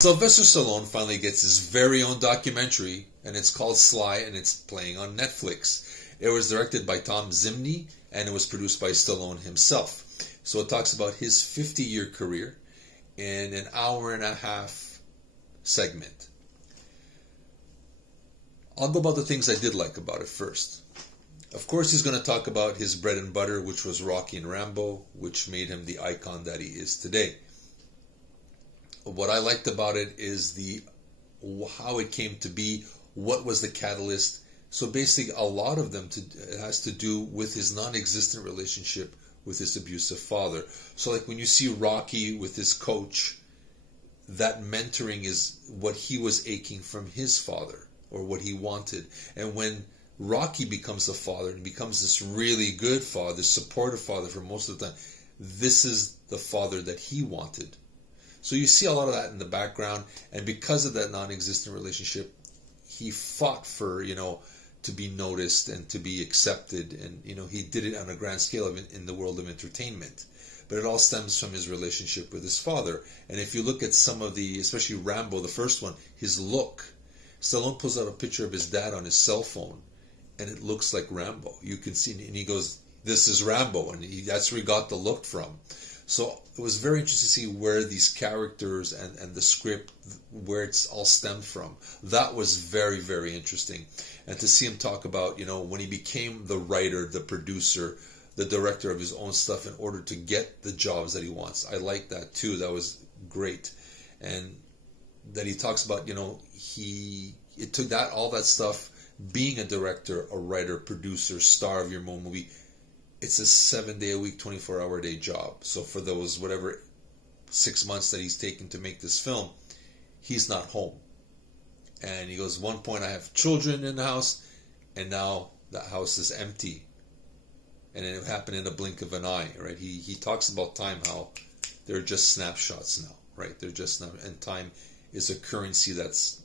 Sylvester Stallone finally gets his very own documentary, and it's called Sly, and it's playing on Netflix. It was directed by Tom Zimney, and it was produced by Stallone himself. So it talks about his 50-year career in an hour and a half segment. I'll go about the things I did like about it first. Of course, he's going to talk about his bread and butter, which was Rocky and Rambo, which made him the icon that he is today. What I liked about it is how it came to be, what was the catalyst. So basically, a lot of them it has to do with his non-existent relationship with his abusive father. So like when you see Rocky with his coach, that mentoring is what he was aching from his father, or what he wanted. And when Rocky becomes a father and becomes this really good father, supportive father for most of the time, this is the father that he wanted. So you see a lot of that in the background, and because of that non-existent relationship, he fought for, to be noticed and to be accepted, and he did it on a grand scale in the world of entertainment. But it all stems from his relationship with his father. And if you look at some of especially Rambo, the first one, his look, Stallone pulls out a picture of his dad on his cell phone, and it looks like Rambo. You can see, and he goes, "This is Rambo," and that's where he got the look from. So it was very interesting to see where these characters and the script, where it's all stemmed from. That was very, very interesting. And to see him talk about, when he became the writer, the producer, the director of his own stuff in order to get the jobs that he wants. I like that too. That was great. And that he talks about, it took all that stuff, being a director, a writer, producer, star of your own movie. It's a 7-day-a-week, 24-hour-a-day job. So for those, 6 months that he's taken to make this film, he's not home. And he goes, one point I have children in the house, and now that house is empty. And it happened in a blink of an eye, right? He talks about time, how they're just snapshots now, right? They're just not, and time is a currency that's,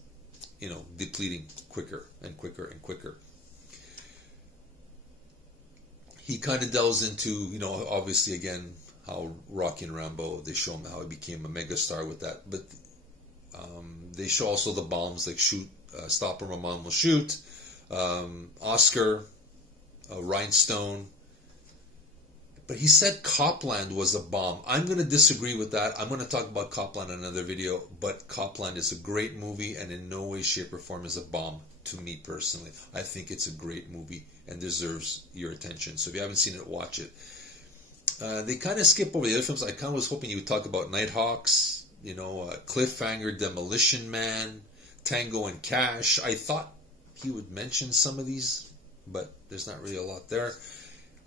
depleting quicker and quicker and quicker. He kind of delves into, obviously again, how Rocky and Rambo, they show him how he became a megastar with that. But they show also the bombs, like shoot, stop or my mom will shoot, Oscar, Rhinestone. But he said Copland was a bomb. I'm going to disagree with that. I'm going to talk about Copland in another video. But Copland is a great movie, and in no way, shape, or form is a bomb to me personally. I think it's a great movie and deserves your attention. So if you haven't seen it, watch it. They kind of skip over the other films. I kind of was hoping you would talk about Nighthawks, Cliffhanger, Demolition Man, Tango and Cash. I thought he would mention some of these, but there's not really a lot there.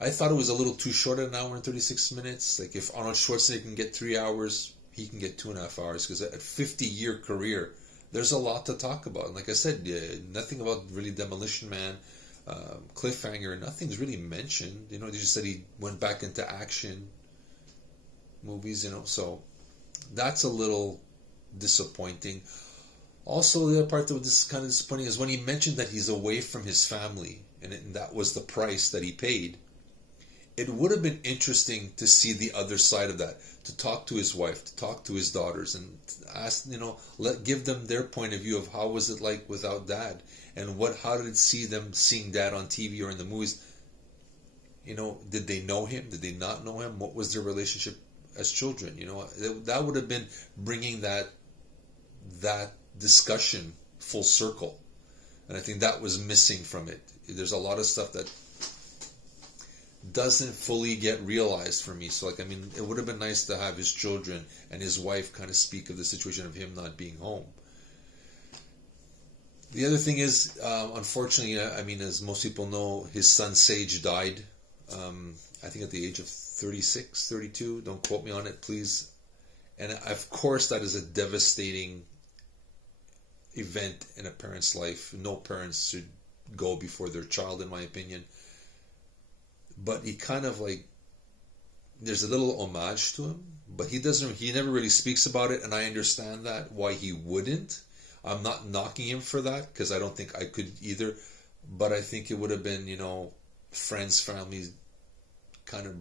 I thought it was a little too short, an hour and 36 minutes. Like if Arnold Schwarzenegger can get 3 hours, he can get 2.5 hours, because at a 50-year career, there's a lot to talk about. And like I said, nothing about really Demolition Man, Cliffhanger, nothing's really mentioned. They just said he went back into action movies, so that's a little disappointing. Also, the other part that was kind of disappointing is when he mentioned that he's away from his family, and that was the price that he paid. It would have been interesting to see the other side of that, to talk to his wife, to talk to his daughters, and ask, give them their point of view of how was it like without dad, and how did it see them seeing dad on TV or in the movies. Did they know him? Did they not know him? What was their relationship as children? That would have been bringing that discussion full circle, and I think that was missing from it. There's a lot of stuff that doesn't fully get realized for me. So it would have been nice to have his children and his wife kind of speak of the situation of him not being home. The other thing is, unfortunately, as most people know, his son Sage died, I think at the age of 36, 32, don't quote me on it, please. And of course that is a devastating event in a parent's life. No parents should go before their child, in my opinion. But he kind of there's a little homage to him, but he never really speaks about it, and I understand that, why he wouldn't. I'm not knocking him for that, because I don't think I could either, but I think it would have been, friends, family, kind of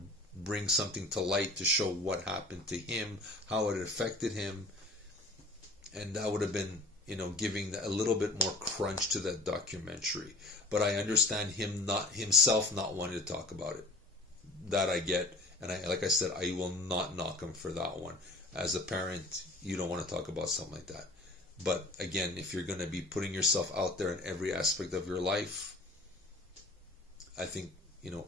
bring something to light to show what happened to him, how it affected him. and that would have been, giving a little bit more crunch to that documentary. But I understand himself not wanting to talk about it. That I get, and like I said, I will not knock him for that one. As a parent, you don't want to talk about something like that. But again, if you're going to be putting yourself out there in every aspect of your life, I think,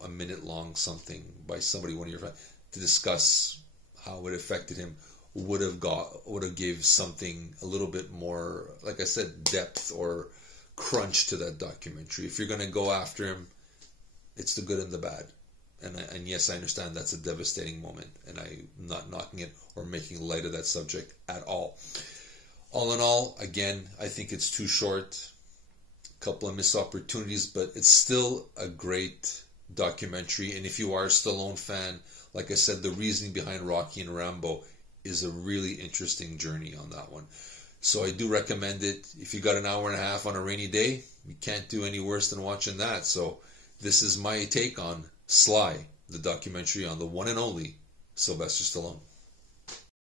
a minute long something by somebody, one of your friends, to discuss how it affected him would have gave something a little bit more, like I said, depth or crunch to that documentary. If you're going to go after him, it's the good and the bad. And yes, I understand that's a devastating moment, and I'm not knocking it or making light of that subject at all. All in all, again, I think it's too short. A couple of missed opportunities, but it's still a great documentary. And if you are a Stallone fan, like I said, the reasoning behind Rocky and Rambo is a really interesting journey on that one. So I do recommend it. If you got an hour and a half on a rainy day, you can't do any worse than watching that. So this is my take on Sly, the documentary on the one and only Sylvester Stallone.